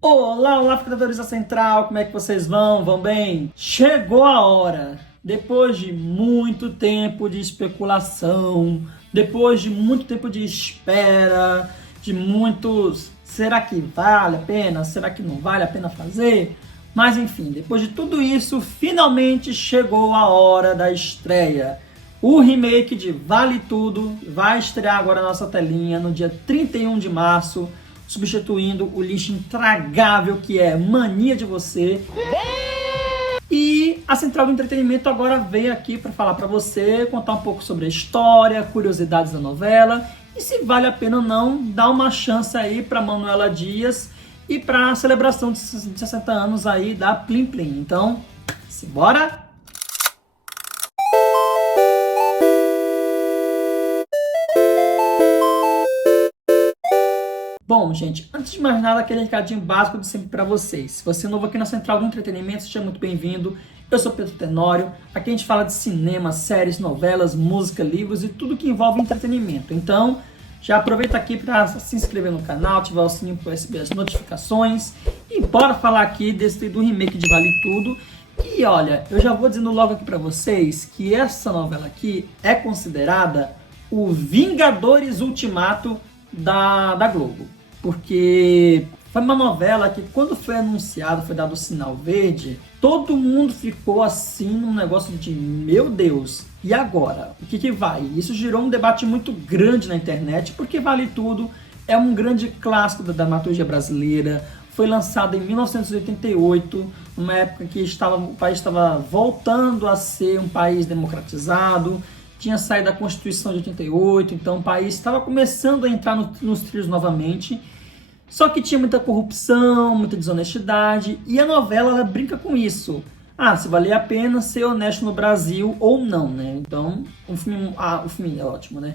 Olá, olá, frequentadores da Central, como é que vocês vão? Vão bem? Chegou a hora, depois de muito tempo de especulação, depois de muito tempo de espera, de muitos, será que vale a pena? Será que não vale a pena fazer? Mas enfim, depois de tudo isso, finalmente chegou a hora da estreia. O remake de Vale Tudo vai estrear agora na nossa telinha no dia 31 de março, substituindo o lixo intragável que é Mania de Você. E a Central do Entretenimento agora veio aqui para falar para você, contar um pouco sobre a história, curiosidades da novela e se vale a pena ou não dar uma chance aí para Manuela Dias e para a celebração de 60 anos aí da Plim Plim. Então, simbora! Bom, gente, antes de mais nada, aquele recadinho básico de sempre para vocês. Se você é novo aqui na Central do Entretenimento, seja muito bem-vindo. Eu sou Pedro Tenório. Aqui a gente fala de cinema, séries, novelas, música, livros e tudo que envolve entretenimento. Então, já aproveita aqui para se inscrever no canal, ativar o sininho para receber as notificações. E bora falar aqui do remake de Vale Tudo. E olha, eu já vou dizendo logo aqui para vocês que essa novela aqui é considerada o Vingadores Ultimato da Globo. Porque foi uma novela que, quando foi anunciado, foi dado o sinal verde, todo mundo ficou assim num negócio de meu Deus, e agora? O que vai? Isso gerou um debate muito grande na internet, porque Vale Tudo é um grande clássico da dramaturgia brasileira. Foi lançado em 1988, numa época que o país estava voltando a ser um país democratizado, tinha saído da Constituição de 88, então o país estava começando a entrar nos trilhos novamente, só que tinha muita corrupção, muita desonestidade, e a novela ela brinca com isso. Se valia a pena ser honesto no Brasil ou não, né? Então, o filme é ótimo, né?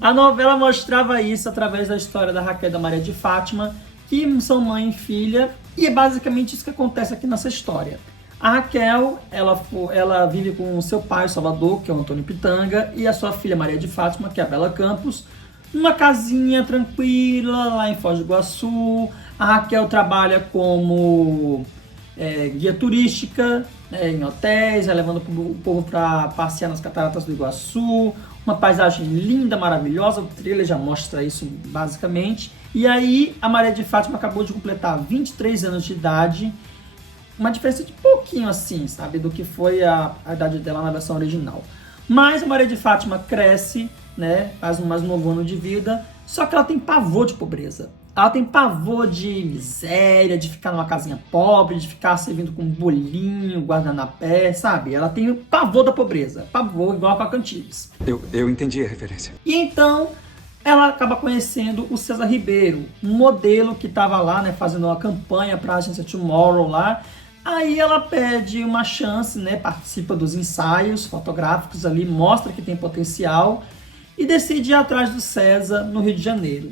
A novela mostrava isso através da história da Raquel e da Maria de Fátima, que são mãe e filha, e é basicamente isso que acontece aqui nessa história. A Raquel, ela vive com o seu pai, Salvador, que é o Antônio Pitanga, e a sua filha Maria de Fátima, que é a Bela Campos, numa casinha tranquila lá em Foz do Iguaçu. A Raquel trabalha como guia turística, em hotéis, levando o povo para passear nas cataratas do Iguaçu, uma paisagem linda, maravilhosa, o trailer já mostra isso basicamente. E aí a Maria de Fátima acabou de completar 23 anos de idade, uma diferença de pouquinho assim, sabe, do que foi a idade dela na versão original. Mas a Maria de Fátima cresce, né, faz mais um novo ano de vida, só que ela tem pavor de pobreza. Ela tem pavor de miséria, de ficar numa casinha pobre, de ficar servindo com bolinho, guardanapé, sabe? Ela tem pavor da pobreza, pavor igual a Cantigas. Eu entendi a referência. E então ela acaba conhecendo o César Ribeiro, um modelo que estava lá, né, fazendo uma campanha para a agência Tomorrow lá. Aí ela pede uma chance, né, participa dos ensaios fotográficos ali, mostra que tem potencial e decide ir atrás do César no Rio de Janeiro.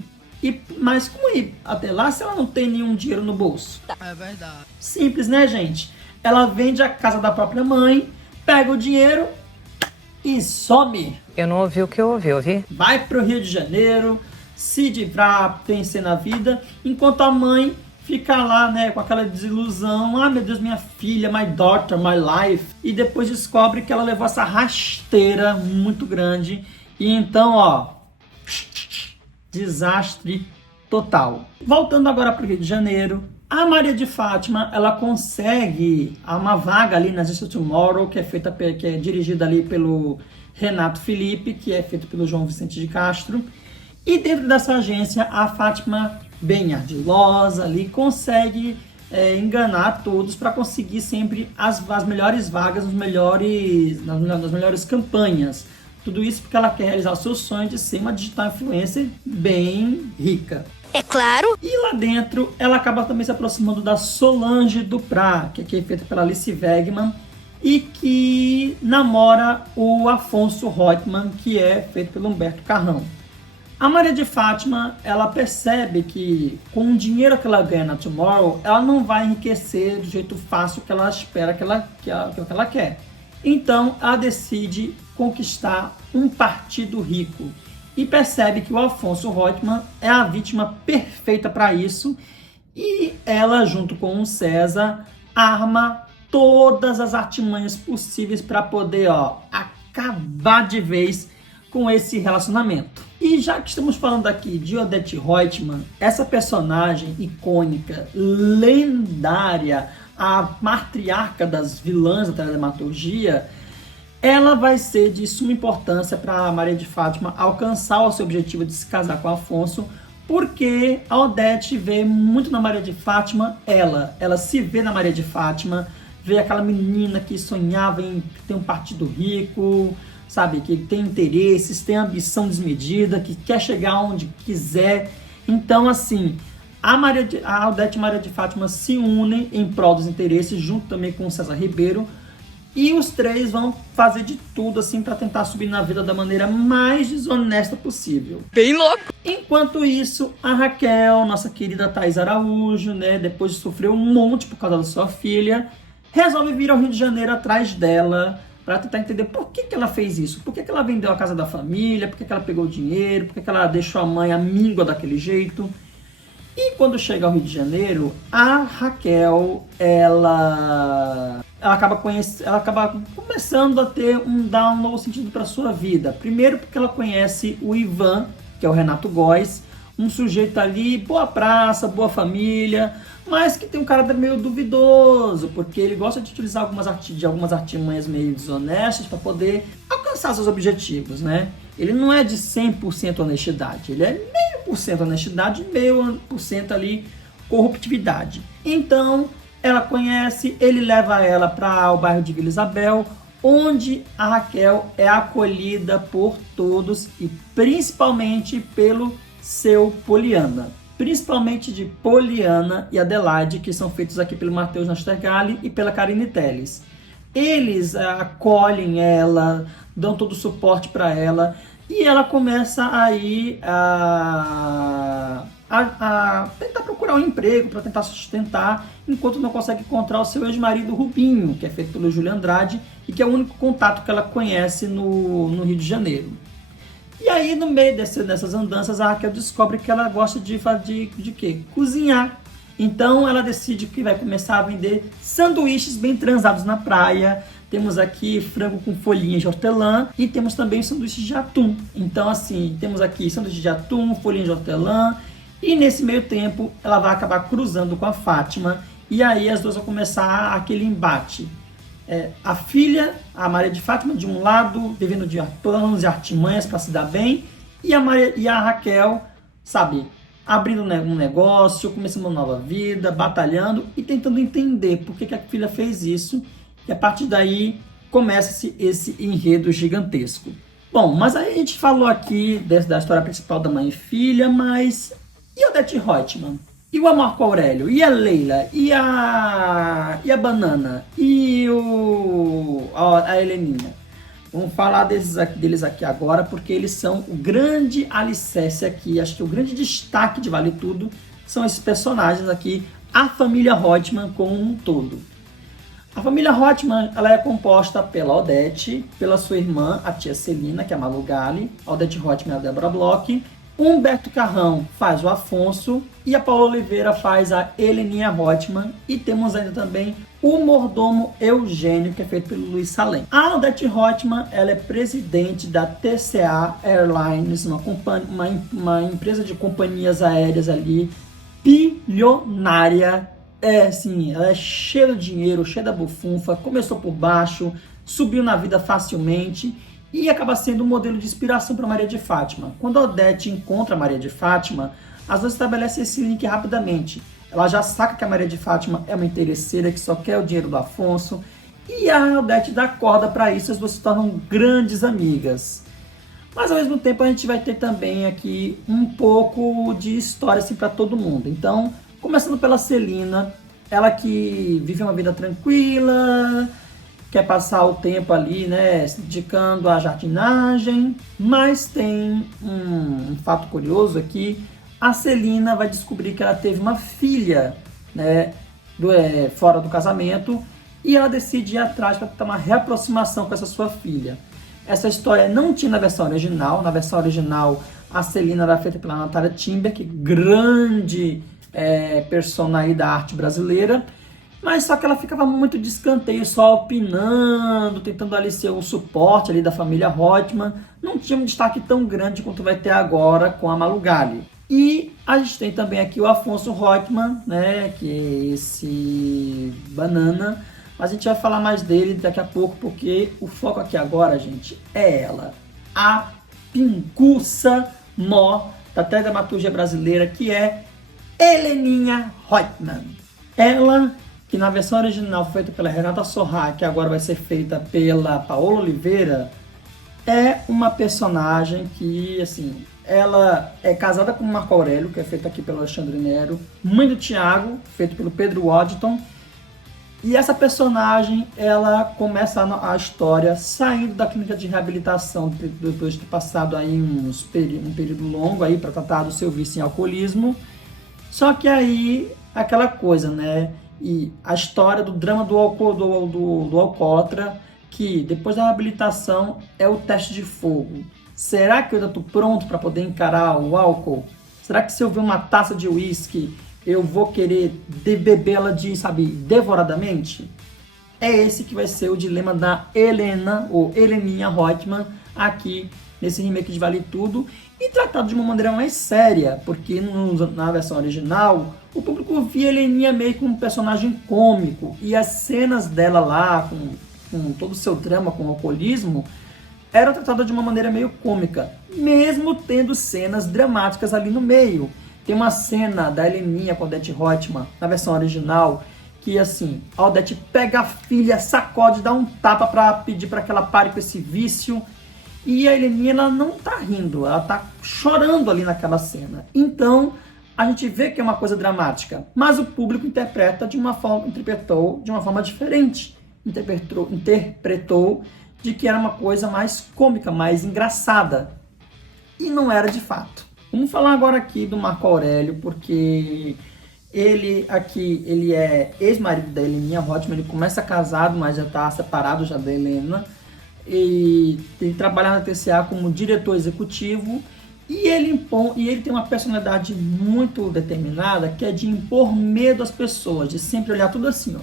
Mas como ir até lá se ela não tem nenhum dinheiro no bolso? É verdade. Simples, né, gente? Ela vende a casa da própria mãe, pega o dinheiro e some. Eu não ouvi o que eu ouvi? Vai pro Rio de Janeiro, se livrar, vencer na vida, enquanto a mãe fica lá, né, com aquela desilusão. Meu Deus, minha filha, my daughter, my life. E depois descobre que ela levou essa rasteira muito grande. E então, desastre total. Voltando agora para o Rio de Janeiro, a Maria de Fátima, ela consegue uma vaga ali na agência Tomorrow, que é dirigida ali pelo Renato Felipe, que é feito pelo João Vicente de Castro. E dentro dessa agência, a Fátima, bem ardilosa ali, consegue enganar todos para conseguir sempre as melhores vagas, nas melhores campanhas. Tudo isso porque ela quer realizar o seu sonho de ser uma digital influencer bem rica. É claro. E lá dentro, ela acaba também se aproximando da Solange Duprá, que é feita pela Alice Wegman, e que namora o Afonso Reutemann, que é feito pelo Humberto Carrão. A Maria de Fátima, ela percebe que com o dinheiro que ela ganha na Tomorrow, ela não vai enriquecer do jeito fácil que ela espera que ela quer. Então, ela decide conquistar um partido rico e percebe que o Afonso Reutemann é a vítima perfeita para isso e ela, junto com o César, arma todas as artimanhas possíveis para poder, acabar de vez com esse relacionamento. E já que estamos falando aqui de Odete Roitman, essa personagem icônica, lendária, a matriarca das vilãs da dramaturgia, ela vai ser de suma importância para Maria de Fátima alcançar o seu objetivo de se casar com Afonso, porque a Odete vê muito na Maria de Fátima ela se vê na Maria de Fátima, vê aquela menina que sonhava em ter um partido rico, sabe, que tem interesses, tem ambição desmedida, que quer chegar onde quiser. Então, assim, a Odete e Maria de Fátima se unem em prol dos interesses, junto também com o César Ribeiro, e os três vão fazer de tudo assim para tentar subir na vida da maneira mais desonesta possível. Bem louco! Enquanto isso, a Raquel, nossa querida Thaís Araújo, né, depois de sofrer um monte por causa da sua filha, resolve vir ao Rio de Janeiro atrás dela para tentar entender por que ela fez isso, por que ela vendeu a casa da família, por que ela pegou o dinheiro, por que ela deixou a mãe amíngua daquele jeito. E quando chega ao Rio de Janeiro, a Raquel, ela acaba começando a dar um novo sentido para sua vida. Primeiro porque ela conhece o Ivan, que é o Renato Góes, um sujeito ali, boa praça, boa família, mas que tem um caráter meio duvidoso, porque ele gosta de utilizar algumas artimanhas meio desonestas para poder alcançar seus objetivos, né? Ele não é de 100% honestidade, ele é meio por cento honestidade e meio por cento ali corruptividade. Então, ela conhece, ele leva ela para o bairro de Vila Isabel, onde a Raquel é acolhida por todos e principalmente pelo seu Poliana. Principalmente de Poliana e Adelaide, que são feitos aqui pelo Matheus Nastergalli e pela Karine Telles. Eles acolhem ela, dão todo o suporte para ela e ela começa aí a tentar procurar um emprego para tentar sustentar, enquanto não consegue encontrar o seu ex-marido Rubinho, que é feito pelo Júlio Andrade e que é o único contato que ela conhece no Rio de Janeiro. E aí, no meio dessas andanças, a Raquel descobre que ela gosta de quê? Cozinhar. Então, ela decide que vai começar a vender sanduíches bem transados na praia. Temos aqui frango com folhinhas de hortelã e temos também sanduíches de atum. Então, assim, temos aqui sanduíches de atum, folhinhas de hortelã. E nesse meio tempo, ela vai acabar cruzando com a Fátima. E aí, as duas vão começar aquele embate. A filha, a Maria de Fátima, de um lado, vivendo de planos e artimanhas para se dar bem, e a Raquel, sabe, abrindo um negócio, começando uma nova vida, batalhando e tentando entender por que a filha fez isso, e a partir daí começa-se esse enredo gigantesco. Bom, mas aí a gente falou aqui da história principal da mãe e filha, mas e Odete Roitman? E o Marco Aurélio, e a Leila, e a Banana, e a Heleninha. Vamos falar deles aqui agora, porque eles são o grande alicerce aqui, acho que o grande destaque de Vale Tudo são esses personagens aqui, a família Roitman como um todo. A família Roitman, ela é composta pela Odete, pela sua irmã, a tia Celina, que é a Malu Gali, a Odete Roitman é a Débora Bloch, Humberto Carrão faz o Afonso e a Paula Oliveira faz a Heleninha Roitman. E temos ainda também o mordomo Eugênio, que é feito pelo Luiz Salem. A Odete Roitman, ela é presidente da TCA Airlines, uma empresa de companhias aéreas ali, bilionária. Assim, ela é cheia de dinheiro, cheia da bufunfa, começou por baixo, subiu na vida facilmente e acaba sendo um modelo de inspiração para Maria de Fátima. Quando a Odete encontra a Maria de Fátima, as duas estabelecem esse link rapidamente. Ela já saca que a Maria de Fátima é uma interesseira que só quer o dinheiro do Afonso, e a Odete dá corda para isso, as duas se tornam grandes amigas. Mas ao mesmo tempo a gente vai ter também aqui um pouco de história assim, para todo mundo. Então, começando pela Celina, ela que vive uma vida tranquila, quer passar o tempo ali, né, se dedicando à jardinagem, mas tem um fato curioso aqui. A Celina vai descobrir que ela teve uma filha, né, fora do casamento, e ela decide ir atrás para ter uma reaproximação com essa sua filha. Essa história não tinha na versão original. Na versão original, a Celina era feita pela Natália Timber, que grande persona aí da arte brasileira, mas só que ela ficava muito de escanteio, só opinando, tentando ali ser o suporte ali da família Reutemann, não tinha um destaque tão grande quanto vai ter agora com a Malu Galley. E a gente tem também aqui o Afonso Reutemann, né, que é esse banana, mas a gente vai falar mais dele daqui a pouco, porque o foco aqui agora, gente, é ela, a pinguça mó da teledramaturgia brasileira, que é Heleninha Reutemann. Ela, que na versão original foi feita pela Renata Sorrah, que agora vai ser feita pela Paola Oliveira, é uma personagem que, assim, ela é casada com o Marco Aurélio, que é feito aqui pelo Alexandre Nero, mãe do Tiago, feito pelo Pedro Waddington, e essa personagem, ela começa a história saindo da clínica de reabilitação, depois de ter passado aí um período longo aí para tratar do seu vício em alcoolismo. Só que aí, aquela coisa, né? E a história do drama do alcoólatra, que depois da reabilitação é o teste de fogo. Será que eu ainda estou pronto para poder encarar o álcool? Será que se eu ver uma taça de uísque, eu vou querer bebê-la devoradamente? É esse que vai ser o dilema da Helena, ou Heleninha Reutemann, aqui nesse remake de Vale Tudo, e tratado de uma maneira mais séria, porque na versão original, o público via Heleninha meio como um personagem cômico, e as cenas dela lá, com todo o seu drama com o alcoolismo, eram tratadas de uma maneira meio cômica, mesmo tendo cenas dramáticas ali no meio. Tem uma cena da Heleninha com a Odete Reutemann, na versão original, que assim, a Odete pega a filha, sacode, dá um tapa para pedir para que ela pare com esse vício, e a Heleninha, ela não tá rindo, ela tá chorando ali naquela cena. Então, a gente vê que é uma coisa dramática, mas o público interpretou de uma forma diferente. Interpretou de que era uma coisa mais cômica, mais engraçada. E não era de fato. Vamos falar agora aqui do Marco Aurélio, porque ele é ex-marido da Heleninha Reutemann, ele começa casado, mas já está separado já da Helena, e ele trabalha na TCA como diretor executivo, e ele tem uma personalidade muito determinada, que é de impor medo às pessoas, de sempre olhar tudo assim, ó,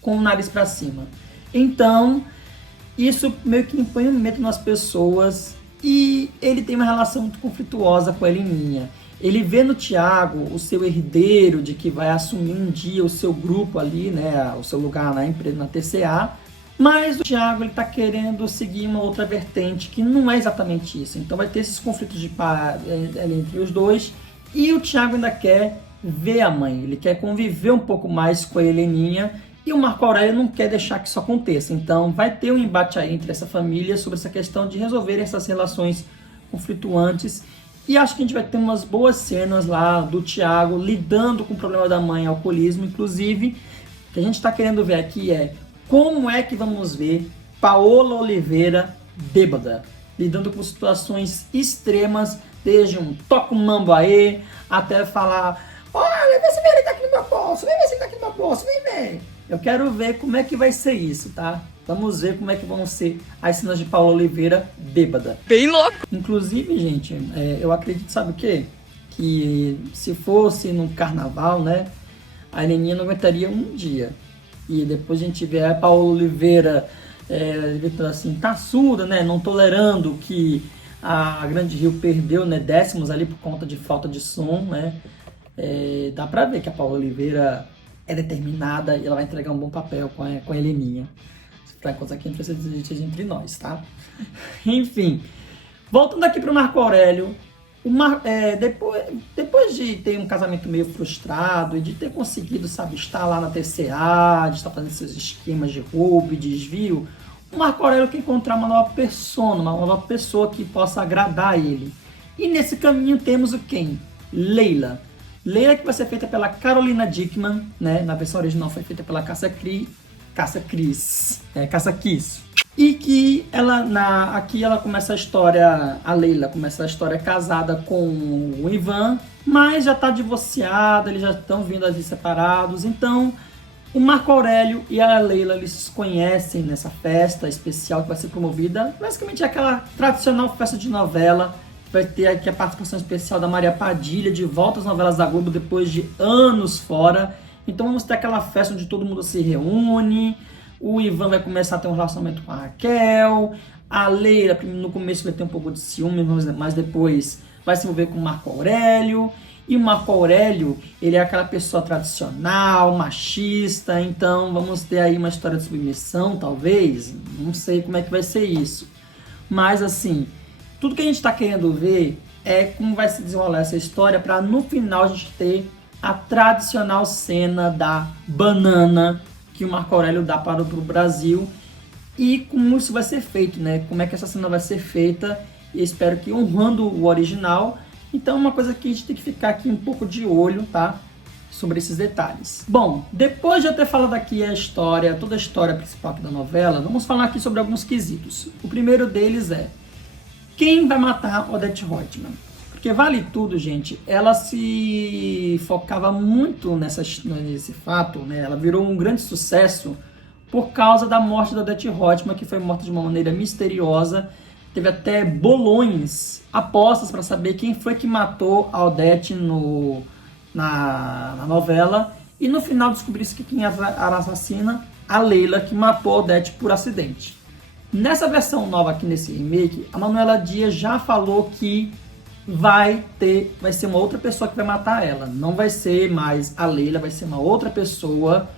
com o nariz para cima. Então, isso meio que impõe um medo nas pessoas, e ele tem uma relação muito conflituosa com a Heleninha. Ele vê no Tiago o seu herdeiro, de que vai assumir um dia o seu grupo ali, né, o seu lugar na empresa, na TCA, mas o Tiago está querendo seguir uma outra vertente, que não é exatamente isso. Então vai ter esses conflitos entre os dois, e o Tiago ainda quer ver a mãe, ele quer conviver um pouco mais com a Heleninha, e o Marco Aurélio não quer deixar que isso aconteça. Então vai ter um embate aí entre essa família sobre essa questão de resolver essas relações conflituantes. E acho que a gente vai ter umas boas cenas lá do Tiago lidando com o problema da mãe, alcoolismo. Inclusive, o que a gente está querendo ver aqui é como é que vamos ver Paola Oliveira bêbada, lidando com situações extremas, desde um toca um mambo aí, até falar: olha, vê se ele tá aqui no meu bolso, vem ver se ele tá aqui no meu bolso, vem ver. Eu quero ver como é que vai ser isso, tá? Vamos ver como é que vão ser as cenas de Paola Oliveira bêbada. Bem louco! Inclusive, gente, eu acredito, sabe o quê? Que se fosse no carnaval, né? A Heleninha não aguentaria um dia. E depois a gente vê a Paola Oliveira assim, tá surda, né? Não tolerando que a Grande Rio perdeu, né, décimos ali por conta de falta de som, né? Dá pra ver que a Paola Oliveira é determinada e ela vai entregar um bom papel com a Heleninha. Pra coisa aqui não precisa dizer entre nós, tá? Enfim, voltando aqui pro Marco Aurélio, depois de ter um casamento meio frustrado e de ter conseguido, sabe, estar lá na TCA, de estar fazendo seus esquemas de roubo e desvio, o Marco Aurélio quer encontrar uma nova pessoa que possa agradar ele. E nesse caminho temos o quem? Leila. Leila, que vai ser feita pela Carolina Dickman, né? Na versão original foi feita pela Cássia Kiss. E que aqui ela começa a história, a Leila começa a história casada com o Ivan, mas já está divorciada, eles já estão vindo ali separados. Então, o Marco Aurélio e a Leila, eles se conhecem nessa festa especial que vai ser promovida. Basicamente é aquela tradicional festa de novela vai ter aqui a participação especial da Maria Padilha, de volta às novelas da Globo depois de anos fora. Então vamos ter aquela festa onde todo mundo se reúne, o Ivan vai começar a ter um relacionamento com a Raquel, a Leila no começo vai ter um pouco de ciúme, mas depois vai se envolver com o Marco Aurélio. E o Marco Aurélio, ele é aquela pessoa tradicional, machista, então vamos ter aí uma história de submissão, talvez, não sei como é que vai ser isso. Mas assim, tudo que a gente está querendo ver é como vai se desenrolar essa história para no final a gente ter a tradicional cena da banana que o Marco Aurélio dá para o Brasil e como isso vai ser feito, né? Como é que essa cena vai ser feita e espero que honrando o original. Então, uma coisa que a gente tem que ficar aqui um pouco de olho, tá? Sobre esses detalhes. Bom, depois de eu ter falado aqui a história, toda a história principal aqui da novela, vamos falar aqui sobre alguns quesitos. O primeiro deles é: quem vai matar Odete Roitman? Porque Vale Tudo, gente, ela se focava muito nesse fato, né? Ela virou um grande sucesso por causa da morte da Odete Roitman, que foi morta de uma maneira misteriosa. Teve até bolões, apostas para saber quem foi que matou a Odete na novela. E no final descobriu-se que quem era a assassina, a Leila, que matou a Odete por acidente. Nessa versão nova aqui, nesse remake, a Manuela Dias já falou que vai ser uma outra pessoa que vai matar ela. Não vai ser mais a Leila, vai ser uma outra pessoa.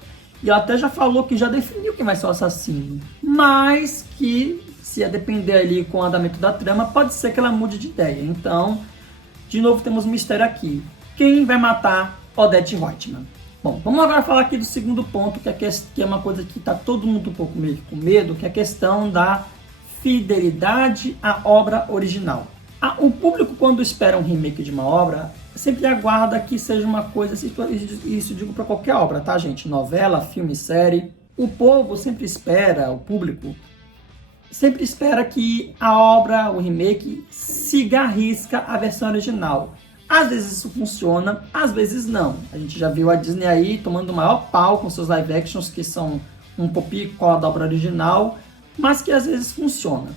E ela até já falou que já definiu quem vai ser o assassino. Mas que, se a depender ali com o andamento da trama, pode ser que ela mude de ideia. Então, de novo, temos um mistério aqui. Quem vai matar Odete Roitman? Bom, vamos agora falar aqui do segundo ponto, que é uma coisa que está todo mundo um pouco meio com medo, que é a questão da fidelidade à obra original. O público, quando espera um remake de uma obra, sempre aguarda que seja uma coisa, isso digo para qualquer obra, tá, gente? Novela, filme, série. O povo sempre espera, o público sempre espera que a obra, o remake, siga à risca a versão original. Às vezes isso funciona, às vezes não. A gente já viu a Disney aí tomando o maior pau com seus live actions, que são um copia e cola da obra original, mas que às vezes funciona.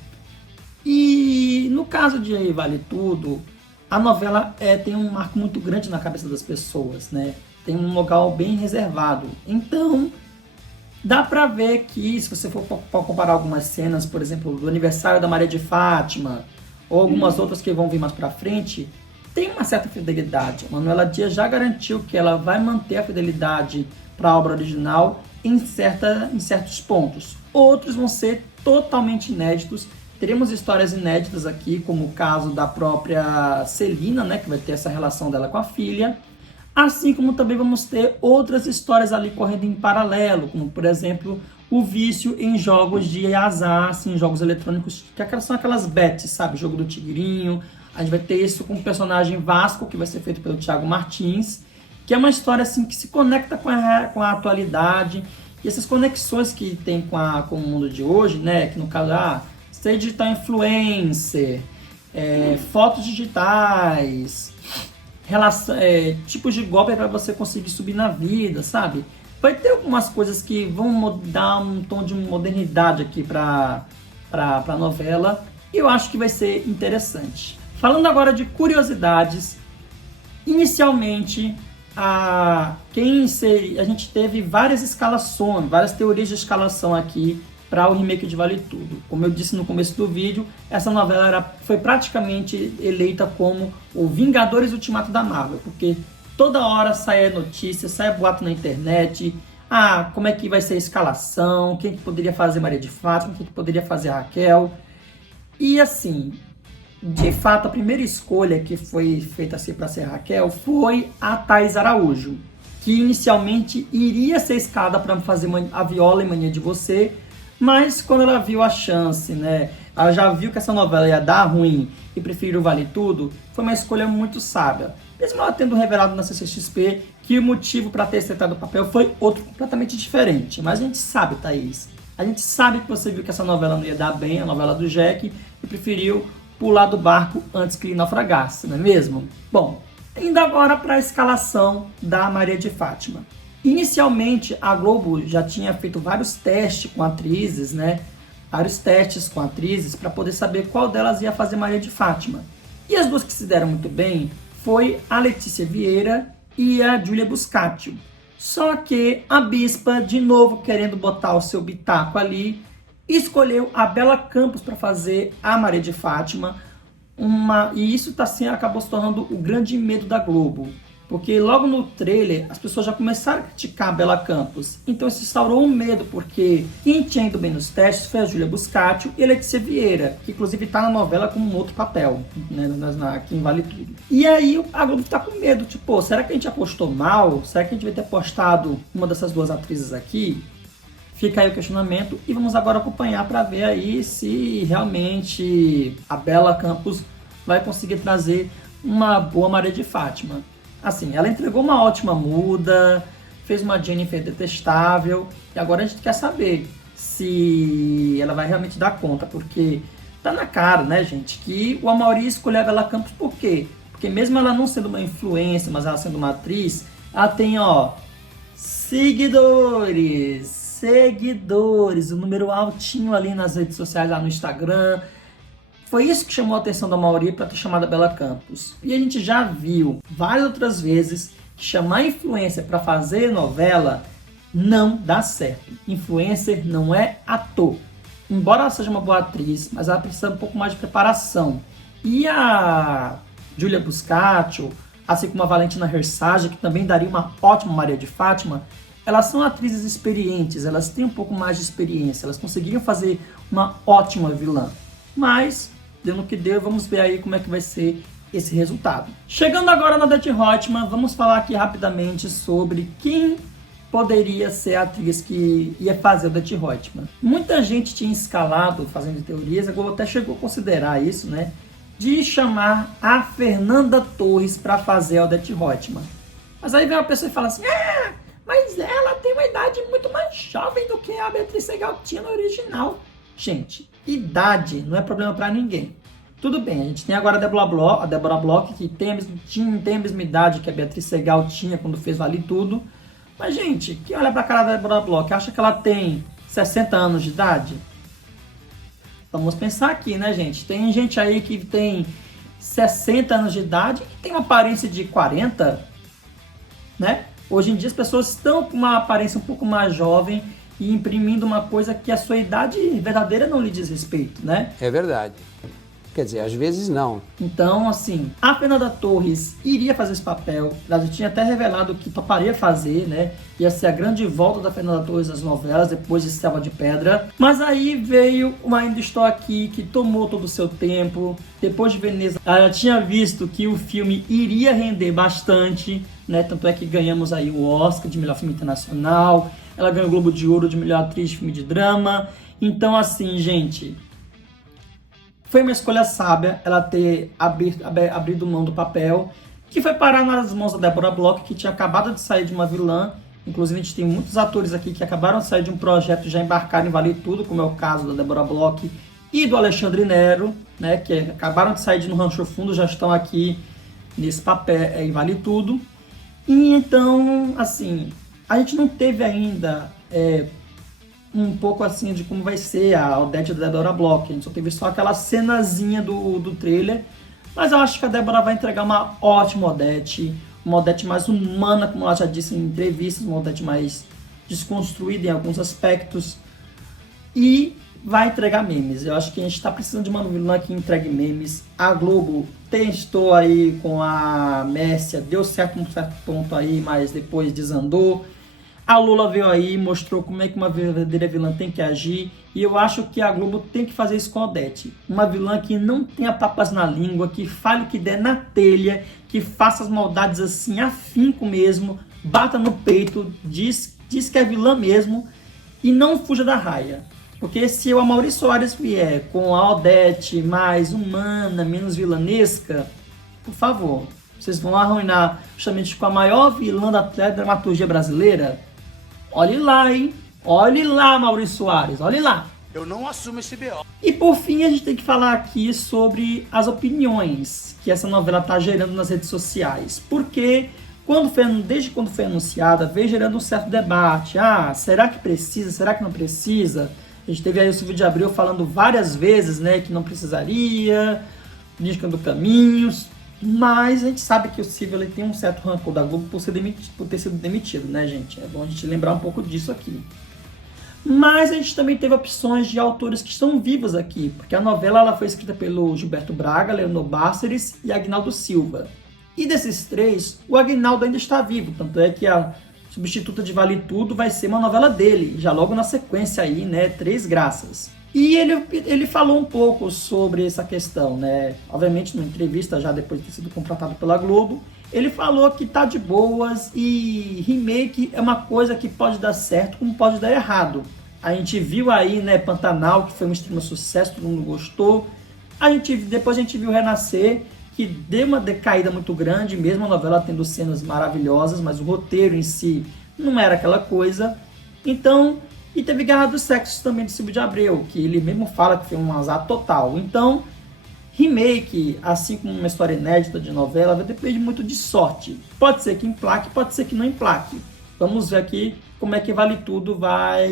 E no caso de Vale Tudo, a novela tem um marco muito grande na cabeça das pessoas, né? Tem um local bem reservado. Então, dá pra ver que, se você for comparar algumas cenas, por exemplo, do aniversário da Maria de Fátima, ou algumas outras que vão vir mais pra frente, tem uma certa fidelidade. A Manuela Dias já garantiu que ela vai manter a fidelidade para a obra original em certos pontos. Outros vão ser totalmente inéditos. Teremos histórias inéditas aqui, como o caso da própria Celina, né, que vai ter essa relação dela com a filha. Assim como também vamos ter outras histórias ali correndo em paralelo, como, por exemplo, o vício em jogos de azar, assim, jogos eletrônicos, que são aquelas bets, sabe? Jogo do Tigrinho. A gente vai ter isso com o personagem Vasco, que vai ser feito pelo Thiago Martins, que é uma história assim, que se conecta com a atualidade. E essas conexões que tem com o mundo de hoje, né? Que no caso, ser digital influencer, fotos digitais, tipos de golpe para você conseguir subir na vida, sabe? Vai ter algumas coisas que vão dar um tom de modernidade aqui para a novela, e eu acho que vai ser interessante. Falando agora de curiosidades, inicialmente a gente teve várias escalações, várias teorias de escalação aqui para o remake de Vale Tudo. Como eu disse no começo do vídeo, essa novela foi praticamente eleita como o Vingadores Ultimato da Marvel, porque toda hora sai notícia, sai boato na internet, como é que vai ser a escalação, quem que poderia fazer Maria de Fátima, quem que poderia fazer a Raquel. E assim, de fato, a primeira escolha que foi feita assim para ser a Raquel foi a Thaís Araújo, que inicialmente iria ser escalada para fazer a Viola em Mania de Você, mas quando ela viu a chance, né, ela já viu que essa novela ia dar ruim e preferiu Vale Tudo, foi uma escolha muito sábia. Mesmo ela tendo revelado na CCXP que o motivo para ter aceitado o papel foi outro completamente diferente. Mas a gente sabe, Thaís, a gente sabe que você viu que essa novela não ia dar bem, a novela do Jack, e preferiu pular do barco antes que ele naufragasse, não é mesmo? Bom, indo agora para a escalação da Maria de Fátima. Inicialmente, a Globo já tinha feito vários testes com atrizes, né? Vários testes com atrizes para poder saber qual delas ia fazer Maria de Fátima. E as duas que se deram muito bem foi a Letícia Vieira e a Júlia Buscatio. Só que a Bispa, de novo querendo botar o seu bitaco ali, escolheu a Bela Campos para fazer a Maria de Fátima. E isso acabou se tornando o grande medo da Globo. Porque logo no trailer as pessoas já começaram a criticar a Bela Campos. Então isso instaurou um medo, porque quem tinha ido bem nos testes foi a Júlia Buscatio e a Letícia Vieira, que inclusive está na novela com um outro papel, né, aqui em Vale Tudo. E aí a Globo está com medo, tipo, será que a gente apostou mal? Será que a gente vai ter apostado uma dessas duas atrizes aqui? Fica aí o questionamento e vamos agora acompanhar para ver aí se realmente a Bela Campos vai conseguir trazer uma boa Maria de Fátima. Assim, ela entregou uma ótima muda, fez uma Jennifer detestável, e agora a gente quer saber se ela vai realmente dar conta, porque tá na cara, né, gente, que o Amaury escolheu a Bela Campos por quê? Porque mesmo ela não sendo uma influência, mas ela sendo uma atriz, ela tem, ó, seguidores, um número altinho ali nas redes sociais, lá no Instagram. Foi isso que chamou a atenção da Amaury para ter chamado a Bela Campos. E a gente já viu várias outras vezes que chamar influencer para fazer novela não dá certo. Influencer não é ator. Embora ela seja uma boa atriz, mas ela precisa um pouco mais de preparação. E a Júlia Buscatio, assim como a Valentina Hersage, que também daria uma ótima Maria de Fátima, elas são atrizes experientes, elas têm um pouco mais de experiência, elas conseguiriam fazer uma ótima vilã. Mas, deu no que deu, vamos ver aí como é que vai ser esse resultado. Chegando agora na Odete Roitman, vamos falar aqui rapidamente sobre quem poderia ser a atriz que ia fazer Odete Roitman. Muita gente tinha escalado, fazendo teorias, a Globo até chegou a considerar isso, né? De chamar a Fernanda Torres para fazer a Odete Roitman. Mas aí vem uma pessoa e fala assim, mas ela tem uma idade muito mais jovem do que a Beatriz Segal tinha no original. Gente, idade não é problema para ninguém. Tudo bem, a gente tem agora a Débora Bloch, que tem a mesma idade que a Beatriz Segal tinha quando fez Vale Tudo. Mas, gente, quem olha pra cara da Débora Bloch acha que ela tem 60 anos de idade? Vamos pensar aqui, né, gente? Tem gente aí que tem 60 anos de idade e tem uma aparência de 40, né? Hoje em dia as pessoas estão com uma aparência um pouco mais jovem e imprimindo uma coisa que a sua idade verdadeira não lhe diz respeito, né? É verdade. Quer dizer, às vezes não. Então, assim, a Fernanda Torres iria fazer esse papel. Ela já tinha até revelado que toparia fazer, né? Ia ser a grande volta da Fernanda Torres nas novelas, depois de Selva de Pedra. Mas aí veio o Ainda Estou Aqui, que tomou todo o seu tempo. Depois de Veneza, ela já tinha visto que o filme iria render bastante, né? Tanto é que ganhamos aí o Oscar de melhor filme internacional. Ela ganhou o Globo de Ouro de melhor atriz de filme de drama. Então, assim, gente, foi uma escolha sábia ela ter abrido mão do papel, que foi parar nas mãos da Débora Bloch, que tinha acabado de sair de uma vilã. Inclusive, a gente tem muitos atores aqui que acabaram de sair de um projeto e já embarcaram em Vale Tudo, como é o caso da Débora Bloch e do Alexandre Nero, né, que acabaram de sair de No Rancho Fundo, já estão aqui nesse papel em Vale Tudo. E então, assim, a gente não teve ainda um pouco assim de como vai ser a Odete da Débora Bloch. A gente só teve só aquela cenazinha do trailer. Mas eu acho que a Débora vai entregar uma ótima Odete. Uma Odete mais humana, como ela já disse em entrevistas. Uma Odete mais desconstruída em alguns aspectos. E vai entregar memes. Eu acho que a gente está precisando de uma vilã que entregue memes. A Globo testou aí com a Mércia. Deu certo um certo ponto aí, mas depois desandou. A Lula veio aí, mostrou como é que uma verdadeira vilã tem que agir. E eu acho que a Globo tem que fazer isso com a Odete. Uma vilã que não tenha papas na língua, que fale o que der na telha, que faça as maldades assim, afinco mesmo, bata no peito, diz que é vilã mesmo e não fuja da raia. Porque se o Amaury Soares vier com a Odete mais humana, menos vilanesca, por favor, vocês vão arruinar justamente com a maior vilã da dramaturgia brasileira. Olhe lá, hein? Olhe lá, Maurício Soares, olhe lá. Eu não assumo esse B.O. E por fim, a gente tem que falar aqui sobre as opiniões que essa novela está gerando nas redes sociais. Porque desde quando foi anunciada, veio gerando um certo debate. Será que precisa? Será que não precisa? A gente teve aí o Silvio de Abreu falando várias vezes, né, que não precisaria. indicando caminhos, mas a gente sabe que o Silvio ele tem um certo rancor da Globo por ter sido demitido, né, gente? É bom a gente lembrar um pouco disso aqui. Mas a gente também teve opções de autores que estão vivos aqui, porque a novela ela foi escrita pelo Gilberto Braga, Leonor Bárceres e Agnaldo Silva. E desses três, o Agnaldo ainda está vivo, tanto é que a Substituta de Vale Tudo vai ser uma novela dele, já logo na sequência aí, né, Três Graças. E ele falou um pouco sobre essa questão, né, obviamente numa entrevista já depois de ter sido contratado pela Globo, ele falou que tá de boas e remake é uma coisa que pode dar certo como pode dar errado. A gente viu aí, né, Pantanal, que foi um extremo sucesso, todo mundo gostou. Depois a gente viu Renascer, que deu uma decaída muito grande, mesmo a novela tendo cenas maravilhosas, mas o roteiro em si não era aquela coisa. Então, e teve Guerra dos Sexos também de Silvio de Abreu, que ele mesmo fala que foi um azar total. Então, remake, assim como uma história inédita de novela, vai depender muito de sorte. Pode ser que emplaque, pode ser que não emplaque. Vamos ver aqui como é que Vale Tudo vai...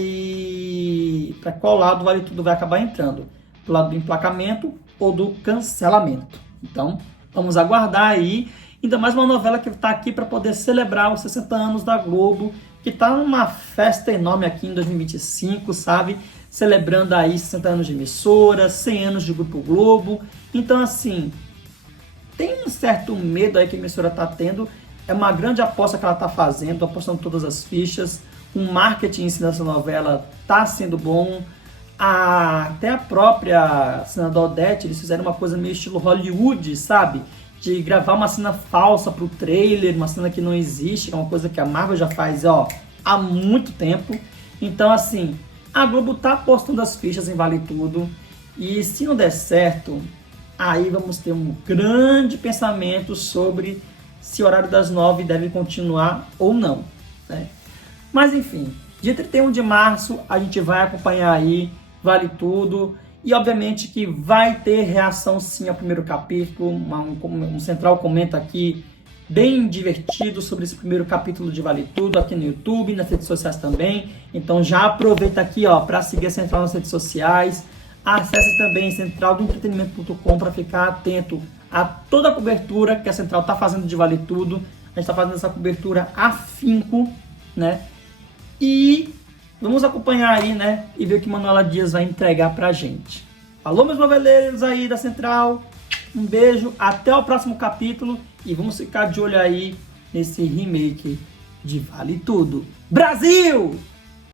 Para qual lado Vale Tudo vai acabar entrando. Do lado do emplacamento ou do cancelamento. Então, vamos aguardar aí. Ainda mais uma novela que está aqui para poder celebrar os 60 anos da Globo, que está numa festa enorme aqui em 2025, sabe? Celebrando aí 60 anos de emissora, 100 anos de Grupo Globo. Então, assim, tem um certo medo aí que a emissora está tendo. É uma grande aposta que ela está fazendo, apostando todas as fichas. O marketing em si dessa novela está sendo bom. Até a própria senadora Odete, eles fizeram uma coisa meio estilo Hollywood, sabe? De gravar uma cena falsa pro trailer, uma cena que não existe, é uma coisa que a Marvel já faz, há muito tempo. Então, assim, a Globo tá apostando as fichas em Vale Tudo. E se não der certo, aí vamos ter um grande pensamento sobre se o horário das 9 deve continuar ou não, né? Mas enfim, dia 31 de março a gente vai acompanhar aí Vale Tudo. E obviamente que vai ter reação sim ao primeiro capítulo. Um Central comenta aqui bem divertido sobre esse primeiro capítulo de Vale Tudo aqui no YouTube, nas redes sociais também. Então já aproveita aqui para seguir a Central nas redes sociais. Acesse também centraldoentretenimento.com para ficar atento a toda a cobertura que a Central está fazendo de Vale Tudo. A gente está fazendo essa cobertura afinco, né? E vamos acompanhar aí, né? E ver o que Manuela Dias vai entregar pra gente. Falou, meus noveleiros aí da Central. Um beijo, até o próximo capítulo. E vamos ficar de olho aí nesse remake de Vale Tudo. Brasil!